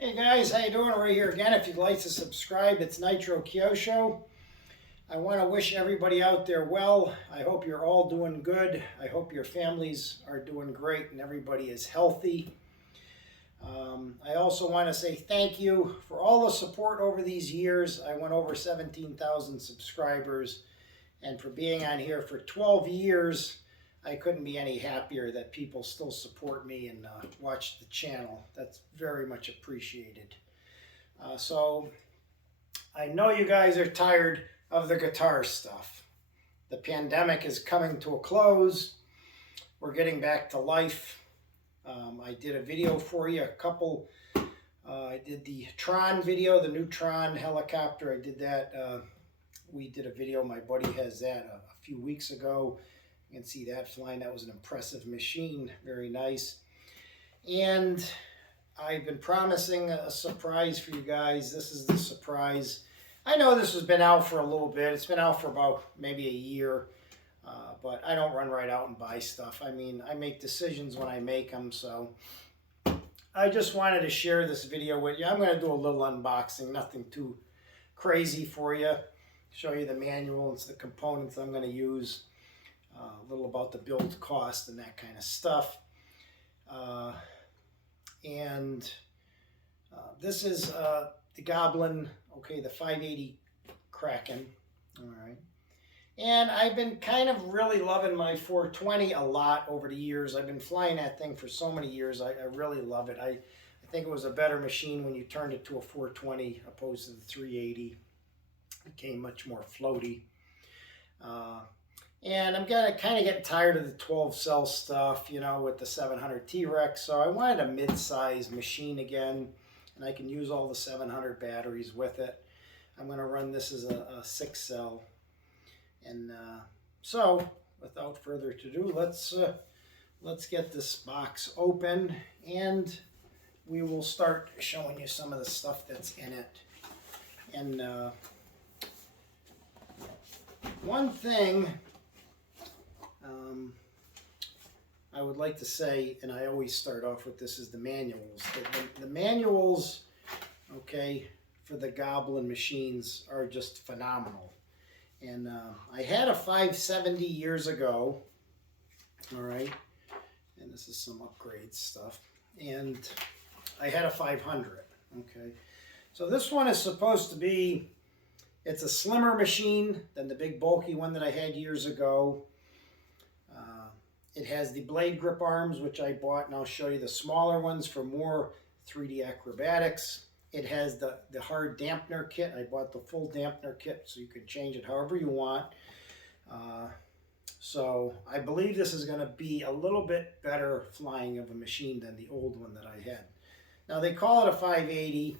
Hey guys, how you doing? Right here again. If you'd like to subscribe, it's Nitro Kyosho. I want to wish everybody out there well. I hope you're all doing good. I hope your families are doing great and everybody is healthy. I also want to say thank you for all the support over these years. I went over 17,000 subscribers, and for being on here for 12 years, I couldn't be any happier that people still support me and watch the channel. That's very much appreciated. So I know you guys are tired of the guitar stuff. The pandemic is coming to a close. We're getting back to life. I did a video for you, I did the Tron video, the new Tron helicopter. I did that. We did a video, my buddy has that a few weeks ago. You can see that flying. That was an impressive machine, very nice. And I've been promising a surprise for you guys. This is the surprise. I know this has been out for a little bit. It's been out for about maybe a year, but I don't run right out and buy stuff. I mean, I make decisions when I make them, so I just wanted to share this video with you. I'm going to do a little unboxing, nothing too crazy for you. Show you the manual and the components I'm going to use. A little about the build cost and that kind of stuff. This is the Goblin, okay, the 580 Kraken, all right. And I've been kind of really loving my 420 a lot over the years. I've been flying that thing for so many years. I really love it. I think it was a better machine when you turned it to a 420 opposed to the 380. It became much more floaty. And I'm kind of getting tired of the 12 cell stuff, you know, with the 700 T-Rex. So I wanted a mid-size machine again, and I can use all the 700 batteries with it. I'm going to run this as a 6 cell. And so, without further ado, let's get this box open, and we will start showing you some of the stuff that's in it. And one thing I would like to say, and I always start off with this, is the manuals. The manuals, okay, for the Goblin machines are just phenomenal. And I had a 570 years ago, all right, and this is some upgrade stuff. And I had a 500, okay. So this one is supposed to be, it's a slimmer machine than the big bulky one that I had years ago. It has the blade grip arms, which I bought, and I'll show you the smaller ones for more 3D acrobatics. It has the hard dampener kit. I bought the full dampener kit, so you can change it however you want. So I believe this is going to be a little bit better flying of a machine than the old one that I had. Now they call it a 580.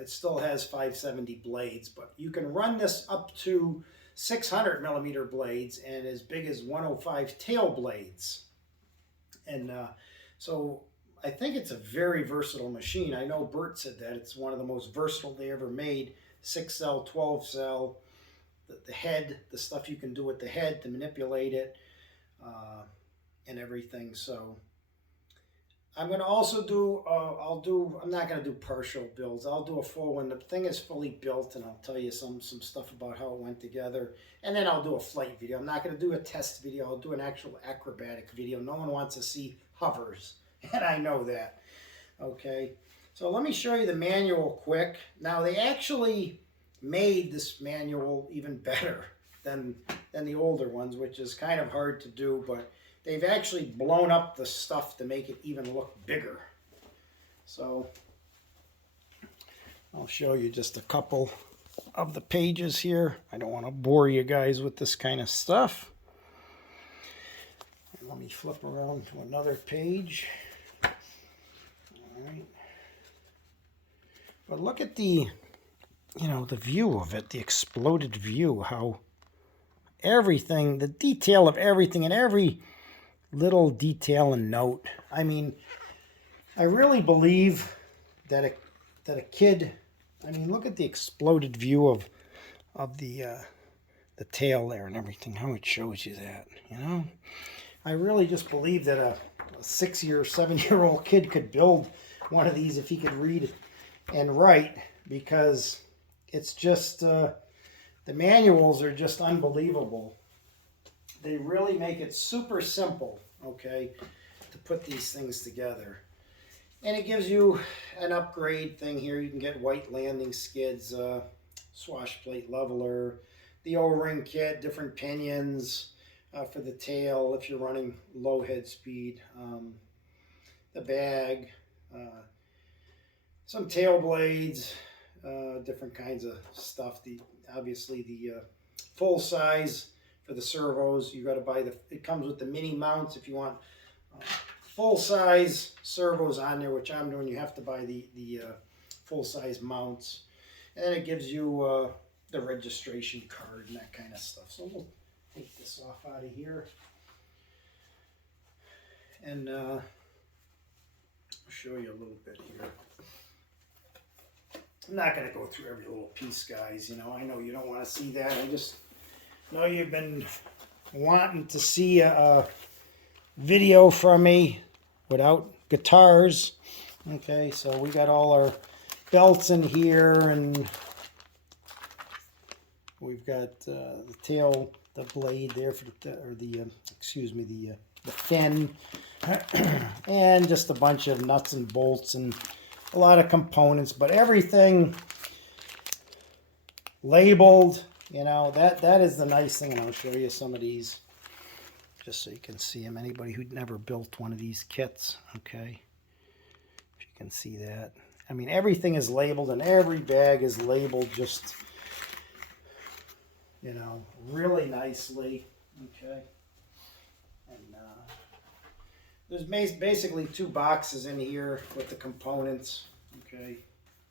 It still has 570 blades, but you can run this up to 600 millimeter blades and as big as 105 tail blades. And so I think it's a very versatile machine. I know Bert said that it's one of the most versatile they ever made. 6 cell, 12 cell, the head, the stuff you can do with the head to manipulate it, and everything. So I'm going to also do, I'm not going to do partial builds. I'll do a full one. The thing is fully built, and I'll tell you some stuff about how it went together. And then I'll do a flight video. I'm not going to do a test video. I'll do an actual acrobatic video. No one wants to see hovers, and I know that. Okay, so let me show you the manual quick. Now, they actually made this manual even better than the older ones, which is kind of hard to do, but they've actually blown up the stuff to make it even look bigger. So I'll show you just a couple of the pages here. I don't want to bore you guys with this kind of stuff. And let me flip around to another page. All right. But look at the, you know, the view of it, the exploded view, how everything, the detail of everything and every little detail and note. I mean, I really believe that a kid, I mean, look at the exploded view of the tail there and everything, how it shows you that, you know. I really just believe that a 6-year, 7-year-old kid could build one of these if he could read and write, because it's just, the manuals are just unbelievable. They really make it super simple, okay, to put these things together. And it gives you an upgrade thing here. You can get white landing skids, swash plate leveler, the O-ring kit, different pinions for the tail if you're running low head speed, the bag, some tail blades, different kinds of stuff. Obviously the full size for the servos. You got to buy it comes with the mini mounts if you want full size servos on there, which I'm doing. You have to buy the full size mounts, and then it gives you the registration card and that kind of stuff. So we'll take this off out of here, and I'll show you a little bit here. I'm not going to go through every little piece, guys. You know, I know you don't want to see that. I just know you've been wanting to see a video from me without guitars. Okay, so we got all our belts in here, and we've got the tail, the blade there for the fin, and just a bunch of nuts and bolts and a lot of components, but everything labeled. You know, that is the nice thing, and I'll show you some of these just so you can see them. Anybody who'd never built one of these kits, okay, if you can see that. I mean, everything is labeled, and every bag is labeled just, you know, really nicely, okay. And there's basically 2 boxes in here with the components, okay.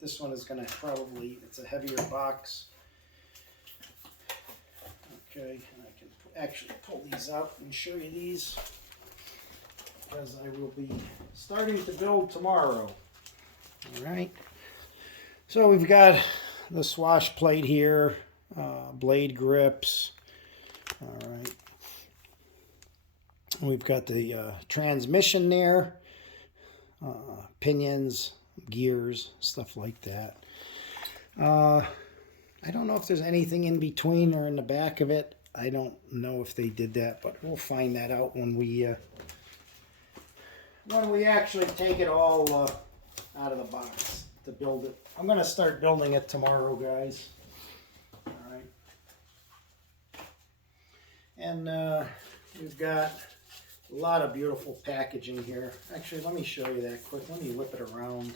This one is going to probably, it's a heavier box. Okay, and I can actually pull these out and show you these, because I will be starting to build tomorrow. All right, so we've got the swash plate here, blade grips. All right, we've got the transmission there, pinions, gears, stuff like that. I don't know if there's anything in between or in the back of it. I don't know if they did that, but we'll find that out when we actually take it all out of the box to build it. I'm going to start building it tomorrow, guys. All right. And we've got a lot of beautiful packaging here. Actually, let me show you that quick. Let me whip it around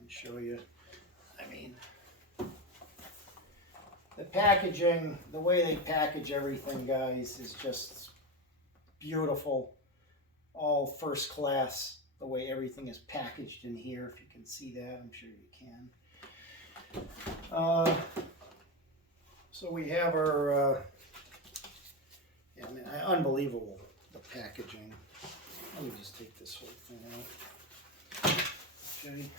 and show you. I mean, the packaging, the way they package everything, guys, is just beautiful. All first class, the way everything is packaged in here. If you can see that, I'm sure you can. So we have our, yeah, I mean, unbelievable, the packaging. Let me just take this whole thing out. Okay.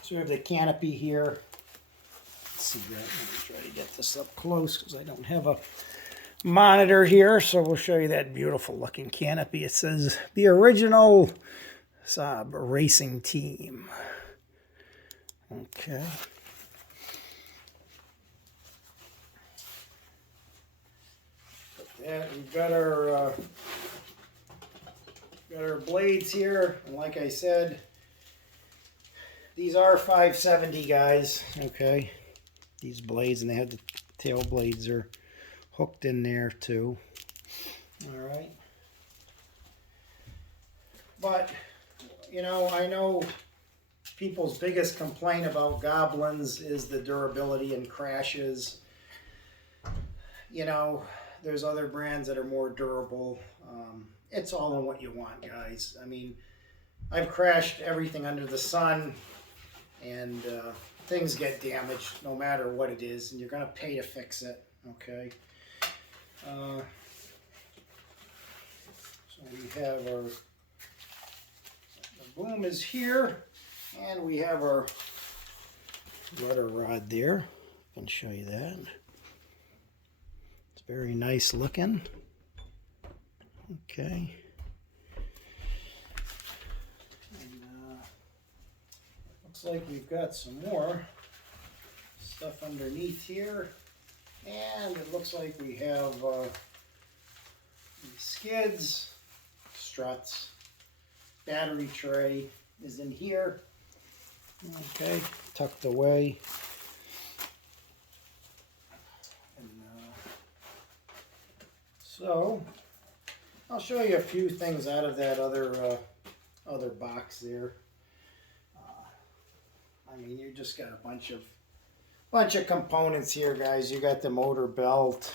So we have the canopy here. See that. Let me try to get this up close because I don't have a monitor here, so we'll show you that beautiful looking canopy. It says the original Sab Racing Team. Okay. And we've got our blades here, and like I said, these are 570, guys. Okay. These blades, and they have the tail blades are hooked in there too. All right. But, you know, I know people's biggest complaint about Goblins is the durability and crashes. You know, there's other brands that are more durable. It's all in what you want, guys. I mean, I've crashed everything under the sun, and things get damaged no matter what it is, and you're going to pay to fix it, okay? So we have our, the boom is here, and we have our rudder rod there. I can show you that. It's very nice looking. Okay. Looks like we've got some more stuff underneath here. And it looks like we have skids, struts, battery tray is in here. Okay, tucked away. And, so I'll show you a few things out of that other box there. I mean, you just got a bunch of components here, guys. You got the motor belt,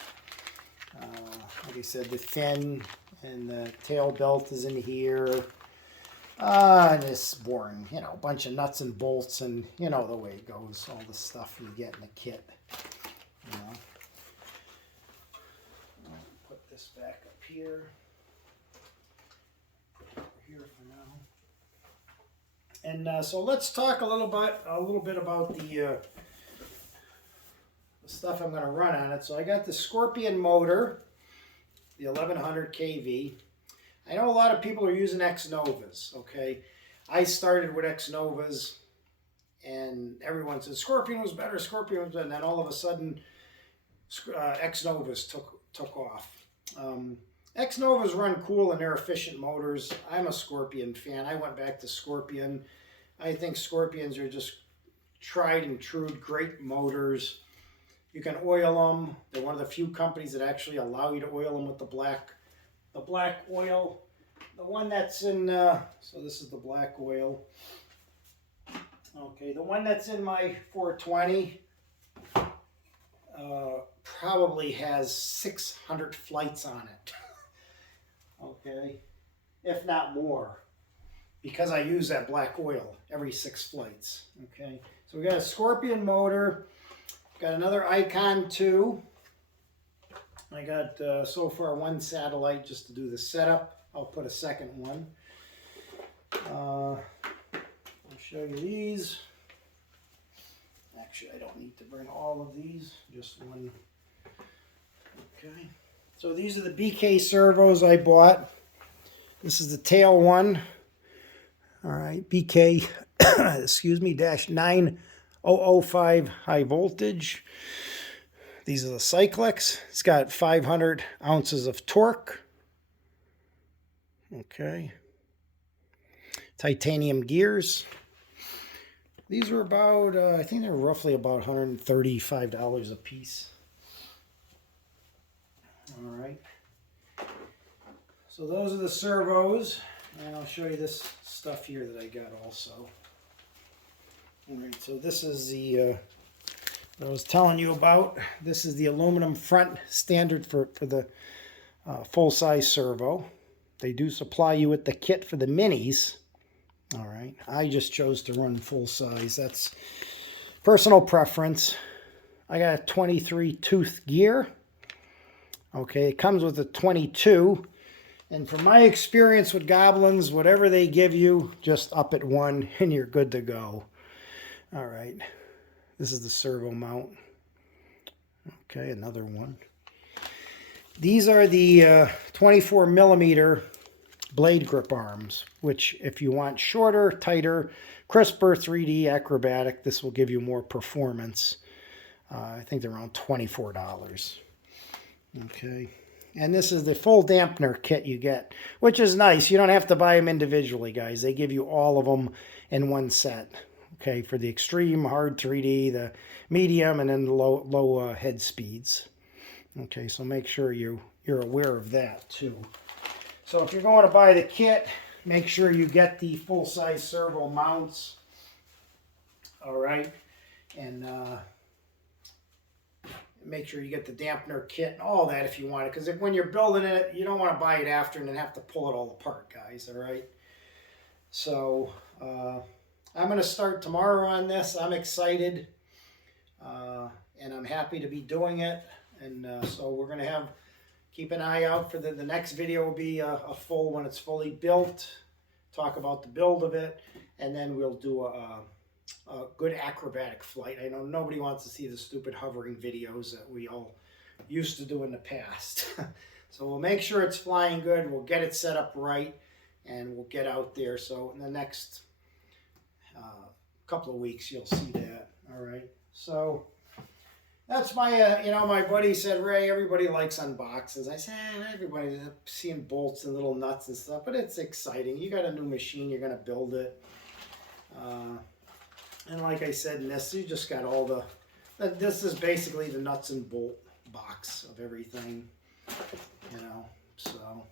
like I said, the fin and the tail belt is in here. And it's boring, you know, a bunch of nuts and bolts, and you know the way it goes, all the stuff you get in the kit, you know. I'll put this back up here. Put it over here for now. And so let's talk a little bit about the stuff I'm going to run on it. So I got the Scorpion motor, the 1100 kV. I know a lot of people are using X-Novas, okay? I started with X-Novas, and everyone said Scorpion was better, Scorpion was better, and then all of a sudden, X-Novas took off. X-Novas run cool and they're efficient motors. I'm a Scorpion fan. I went back to Scorpion. I think Scorpions are just tried and true, great motors. You can oil them. They're one of the few companies that actually allow you to oil them with the black oil. The one that's in, so this is the black oil. Okay, the one that's in my 420 probably has 600 flights on it. Okay, if not more, because I use that black oil every 6 flights. Okay, so we got a Scorpion motor, got another Icon 2. I got so far 1 satellite just to do the setup. I'll put a second one. I'll show you these. Actually, I don't need to bring all of these, just one. Okay. So these are the BK servos I bought. This is the tail one. All right, BK, excuse me, -9005 high voltage. These are the Cyclics. It's got 500 ounces of torque. Okay. Titanium gears. These were about, I think they were roughly about $135 a piece. All right. So those are the servos. And I'll show you this stuff here that I got also. All right, so this is the... I was telling you about. This is the aluminum front standard for the full-size servo. They do supply you with the kit for the minis. All right. I just chose to run full-size. That's personal preference. I got a 23 tooth gear. Okay, it comes with a 22. And from my experience with Goblins, whatever they give you, just up at 1 and you're good to go. All right. This is the servo mount. Okay, another one. These are the 24 millimeter blade grip arms, which if you want shorter, tighter, crisper 3D acrobatic, this will give you more performance. I think they're around $24. Okay. And this is the full dampener kit you get, which is nice. You don't have to buy them individually, guys. They give you all of them in one set. Okay, for the extreme hard 3D, the medium, and then the low head speeds. Okay, so make sure you're aware of that too. So if you're going to buy the kit, make sure you get the full-size servo mounts. All right, and make sure you get the dampener kit and all that if you want it, because when you're building it, you don't want to buy it after and then have to pull it all apart, guys. All right, so I'm going to start tomorrow on this. I'm excited, and I'm happy to be doing it. And so we're going to keep an eye out for the next video. Will be a full, when it's fully built, talk about the build of it, and then we'll do a good acrobatic flight. I know nobody wants to see the stupid hovering videos that we all used to do in the past. So we'll make sure it's flying good. We'll get it set up right, and we'll get out there. So in the next couple of weeks you'll see that. All right, so that's my, my buddy said, Ray, everybody likes unboxings. I said, everybody's seeing bolts and little nuts and stuff, but it's exciting. You got a new machine, you're going to build it. And like I said in this, you just got all this is basically the nuts and bolt box of everything, so.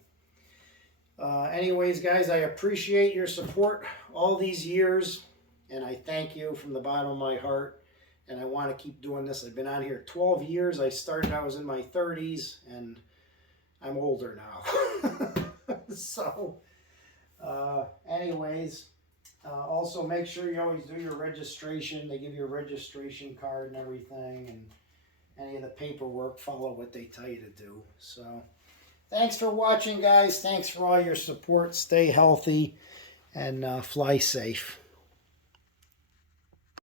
Anyways, guys, I appreciate your support all these years, and I thank you from the bottom of my heart. And I want to keep doing this. I've been on here 12 years. I started, I was in my 30s, and I'm older now. So, anyways, also make sure you always do your registration. They give you a registration card and everything, and any of the paperwork, follow what they tell you to do. So, thanks for watching, guys. Thanks for all your support. Stay healthy and fly safe.